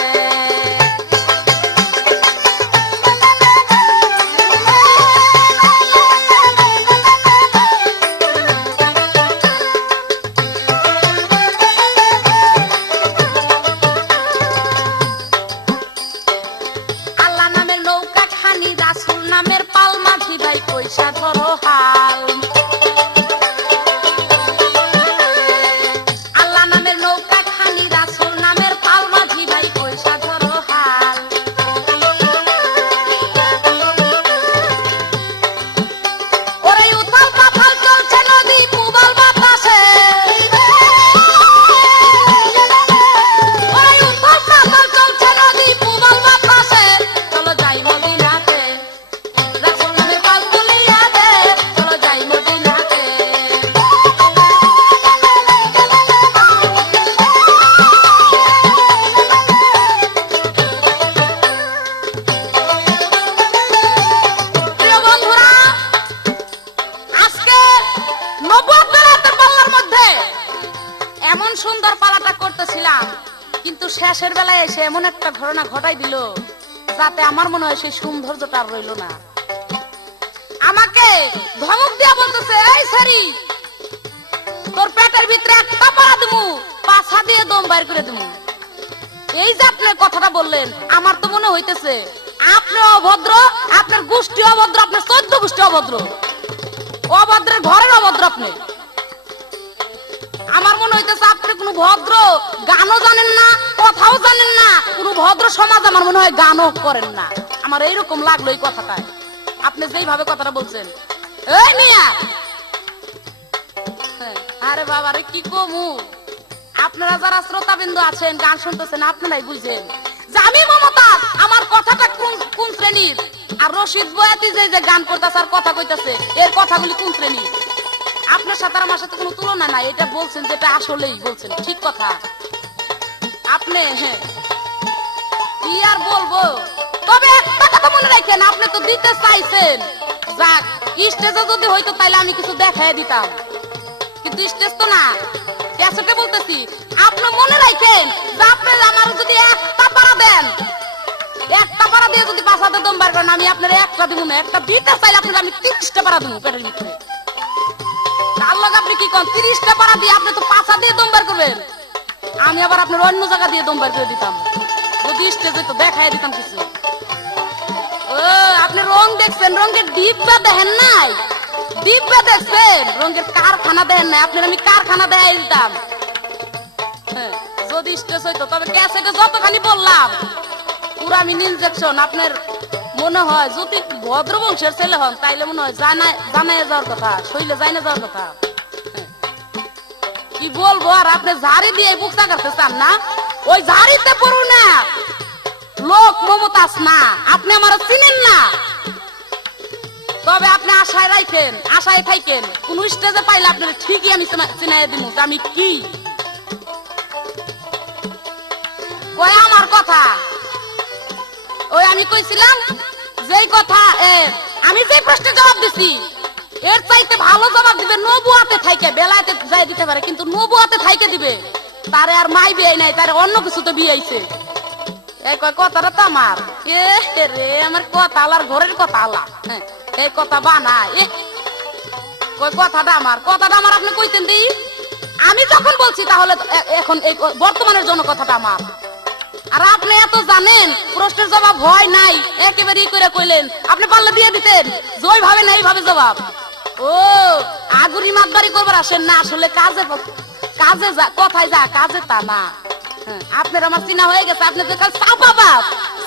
বলছিলাম, কিন্তু শেষের বেলায় এসে এমন একটা ঘটনা ঘটাই দিল যাতে আমার মনে হয় সেই সৌন্দর্যটা আর রইল না। আমাকে ধমক দিয়া বলতেছে, এই সারি তোর পেটের ভিতরে একটা পাড়া দিমু, পাছা দিয়ে দম বাইর করে দিমু। এই যে আপনি কথাটা বললেন, আমার তো মনে হইতেছে আপনি অভদ্র, আপনার গোষ্ঠী অভদ্র, আপনার 14 গোষ্ঠী অভদ্র, অভদ্রের ঘরের অভদ্র আপনি। আমার মনে হইতেছে আপনি কোনো ভদ্র গানও জানেন না, কথাও জানেন না, কোনো ভদ্র সমাজ আমার মনে হয় গানও করেন না। আমার এইরকম লাগলো এই কথাটায়, আপনি যেইভাবে কথাটা বলছেন। এই মিয়া, আরে বাবা রে, কি কমু, আপনারা যারা শ্রোতাবিন্দু আছেন, গান শুনতেছেন, আপনারাই বুঝেন যে আমি মমতাজ, আমার কথাটা কোন শ্রেণীর, আর রশিদ বয়াতি যে গান করতেছে আর কথা কইতাছে, এর কথাগুলি কোন শ্রেণীর। আপনার সাথে আমার সাথে কোনো তুলনা নাই, এটা বলছেন যেটা আসলেই বলছেন, ঠিক কথা। আপনি কি আর বলবো, তবে একটা কথা মনে রাখেন, আপনি তো দিতে চাইছেন, যাক স্টেজে যদি হইতো তাইলে আমি কিছু দেখাই দিতাম, কিন্তু স্টেজ তো না, ক্যাসেটে বলতেছি। আপনি মনে রাখেন যে আপনি আমার যদি একটা পাড়া দেন, একটা পাড়া দিয়ে যদি পাছাতে দম বার করেন, আমি আপনার একটা দিব না, একটা দিতে চাইলে আপনার আমি 30টা পাড়া দিব পেটের ভিতরে। তার লগে আপনি কি করেন, 30টা পাড়া দিয়ে আপনি তো পাছা দিয়ে দম বার করবেন, আমি আবার আপনার অন্য জায়গা দিয়ে দম বার করে দিতাম, যদি স্টেজে তো দেখাই দিতাম কিছু। ও আপনি রং দেখছেন, রঙের ডিব্বা দেখেন নাই, ডিব্বা দেখছেন, রঙের কারখানা দেখেন নাই, আপনার আমি কারখানা দেখাই দিতাম যদি স্টেজ হইতো। তবে ক্যাসেটে যতখানি বললাম পুরো আমি ইনজেকশন, আপনার মনে হয় যদি ভদ্র বংশের ছেলে হন তাইলে মনে হয় জানাই যাওয়ার কথা, শৈলে জানা যাওয়ার কথা। কি বলবো আর, আপনি ঝাড়ি দিয়ে বুকটা করতে চান না, ওই ঝাড়িতে পড়ু না লোক মমতাজ না, আপনি আমার চিনেন না। তবে আপনি আশায় রাখেন, আশায় থাকেন, কোন স্টেজে পাইলে আপনার ঠিকই আমি চিনাই দিব আমি কি কয় আমার কথা। ওই আমি কইছিলাম যেই কথা, আমি যে প্রশ্নের জবাব দিছি এর চাইতে ভালো জবাব দিবে নবুয়াতে থাইকে, বেলাতে যাই দিতে পারে, কিন্তু নবুয়াতে থাইকে দিবে, তারে আর মাই বিয়ে নাই, তারে অন্য কিছু তো বিয়েছে। এই কয় কথাটা তো আমার, এ রে আমার কথা আলার ঘরের কথা আলা, এই কথা বানায়, কয় কথাটা আমার, কথাটা আমার, আপনি কইতেন দি, আমি যখন বলছি তাহলে এখন এই বর্তমানের জন্য কথাটা আমার। আর আপনি এত জানেন, প্রশ্নের জবাব হয় নাই, একেবারে করে কইলেন, আপনি পারলে দিয়ে দিতেন, জয় ভাবে না এইভাবে জবাব। ও আগুরি মাতবাড়ি করবার আসেন না, আসলে কাজে কাজে যা, কথায় যা, কাজে তা না। আপনার আমার চিনা হয়ে গেছে, আপনি তো কাল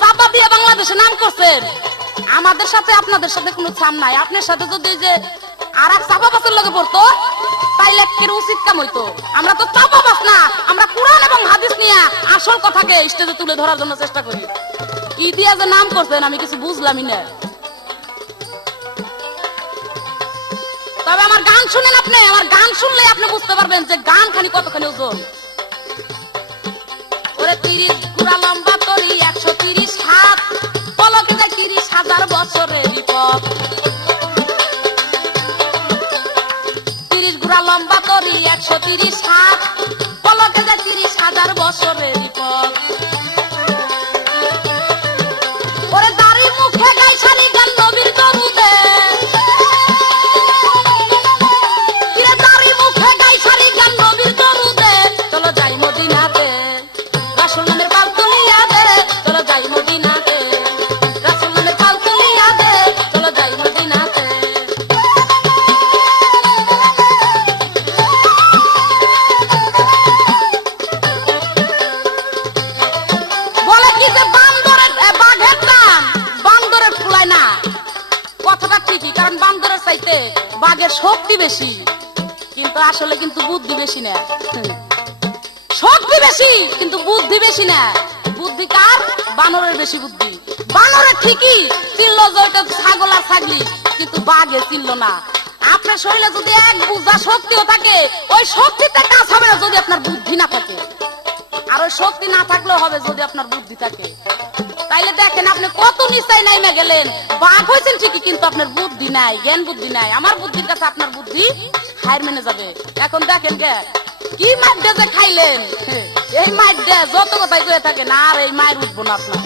চাপা দিয়ে বাংলাদেশে নাম করছেন, আমাদের সাথে আপনাদের সাথে কোনো ছাম নাই। আপনার সাথে যদি যে আর এক চাপাবাসের লগে পড়তো তাইলে কি উচিত কাম হইতো। আমরা তো চাপাবাস না, আমরা কোরআন এবং হাদিস নিয়ে আসল কথাকে স্টেজে তুলে ধরার জন্য চেষ্টা করি। কি দিয়া যে নাম করছেন আমি কিছু বুঝলামই না। তবে আমার গান শুনেন, আপনি আমার গান শুনলে আপনি বুঝতে পারবেন যে গান খানি কতখানি ওজন। ওরে 30 গুড়া লম্বা তরি 130 হাত, পলকে যায় 30,000 বছরের পথ। 30 গুড়া লম্বা তরি 130 হাত, পলকে যায় 30,000 বছরের পথ। ওরে দাড়ি মুখে গায় সারি গান নবীর দরুদে, চলো যাই মদিনাতে, রাসূল নামের পাল তুলিয়া দে, চলো যাই মদিনাতে, রাসূল নামের পাল তুলিয়া দে, চলো যাই মদিনাতে। বলে কি যে বান্দরের বাঘের দাম বান্দরের ফুলায় না, কথাটা ঠিকই, কারণ বান্দরের চাইতে বাঘের শক্তি বেশি, কিন্তু আসলে কিন্তু বুদ্ধি বেশি না। শক্তি বেশি কিন্তু বুদ্ধি বেশি না। বুদ্ধি কার? বানরের বেশি বুদ্ধি। বানরের ঠিকই চিনল যে ওইটা ছাগল আর ছাগলি, কিন্তু বাঘে চিনল না। আপনার শরীরে যদি এক বুঝা শক্তিও থাকে, ওই শক্তিতে কাজ হবে না যদি আপনার বুদ্ধি না থাকে, আর ওই শক্তি না থাকলেও হবে যদি আপনার বুদ্ধি থাকে। তাইলে দেখেন আপনি কত নিচাই নাইমা গেলেন, বাঘ হয়েছেন ঠিকই কিন্তু আপনার বুদ্ধি নাই, জ্ঞান বুদ্ধি নাই। আমার বুদ্ধির কাছে আপনার বুদ্ধি হার মেনে যাবে। এখন দেখেন কে কি মাইরটা যে খাইলেন, এই মাইরটা যত কথাই কয়ে থাকে না, আর এই মায়ের উঠবো না আপনার।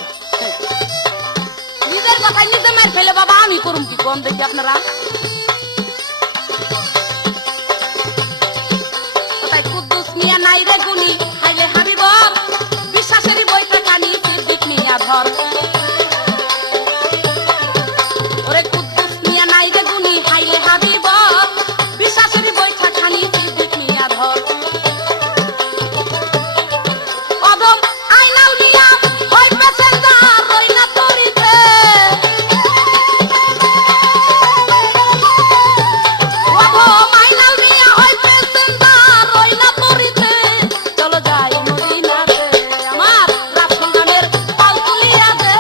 নিজের কথাই নিজে মায়ের ফেলে বাবা আমি করুম কি কোন দেখি আপনারা। কোথায় কুদ্দুস মিয়া নাই রে গুনি খাইলে হাবিবর, বিশ্বাসেরই বইটা কানি সিদ্দিক মিয়া ধর। ওরে কুদ্দুস মিয়া নাই রে গুনি খাইলে হাবিবর, বিশ্বাসেরই বইটা কানি সিদ্দিক মিয়া ধর। অদম আইনাল মিয়া হয় প্যাসেঞ্জার রই না তরিতে, অদম আইনাল মিয়া হয় প্যাসেঞ্জার রই না তরিতে, চলো যাই মদিনাতে আমার রাসূল নামের পাল তুলিয়া দে,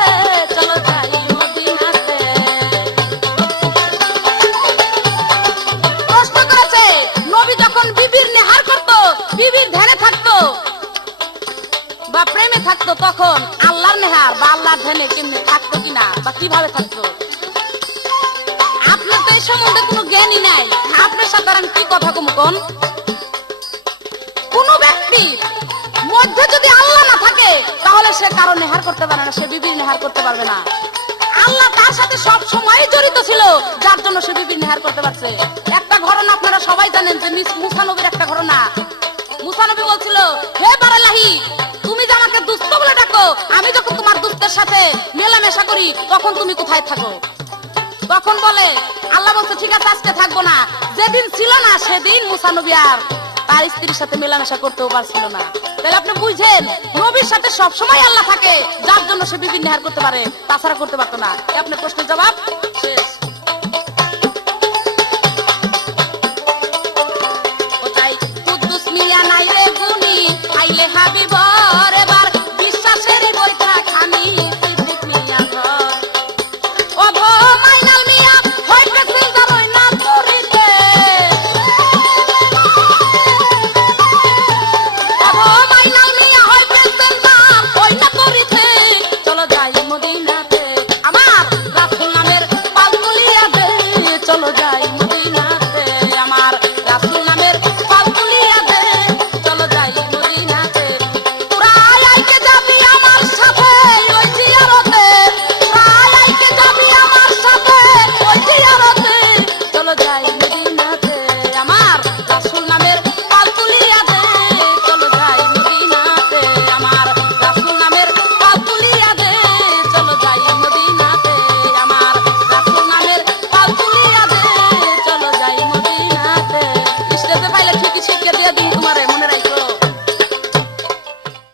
চলো যাই মদিনাতে। প্রশ্ন করেছে নবী যখন বিবির নেহার করত, বিবির ধ্যানে থাকতো বা প্রেমে থাকতো, তখন আল্লাহর নেহার বা আল্লাহর ধ্যানে কেমনে থাকতো কিনা বা কিভাবে থাকতো। আপনার তো এই সম্বন্ধে কোনো জ্ঞানই নাই, আপনার সাথে আর আমি কি কথা কম কোন। কোন ব্যক্তির মধ্যে যদি আল্লাহ না থাকে তাহলে সে কারো নেহার করতে পারে না, সে বিবির নেহার করতে পারবে না। আল্লাহ তার সাথে সব সময় জড়িত ছিল, যার জন্য সে বিবির নেহার করতে পারছে। একটা ঘটনা আপনারা সবাই জানেন যে মুসা নবীর একটা ঘটনা। মুসা নবী বলছিল, হে বারালাহি, তুমি যে আমাকে দুষ্ট বলে ডাকো, আমি যখন তোমার দুষ্টের সাথে মেলামেশা করি তখন তুমি কোথায় থাকো? তখন বলে আল্লাহ বলছে, ঠিক আছে আজকে থাকবো না। যেদিন ছিল না সেদিন মুসা নবী আর তার স্ত্রীর সাথে মেলামেশা করতেও পারছিল না। তাহলে আপনি বুঝছেন নবীর সাথে সবসময় আল্লাহ থাকে, যার জন্য সে বিবির নেহার করতে পারে, তাছাড়া করতে পারতো না। আপনার প্রশ্নের জবাব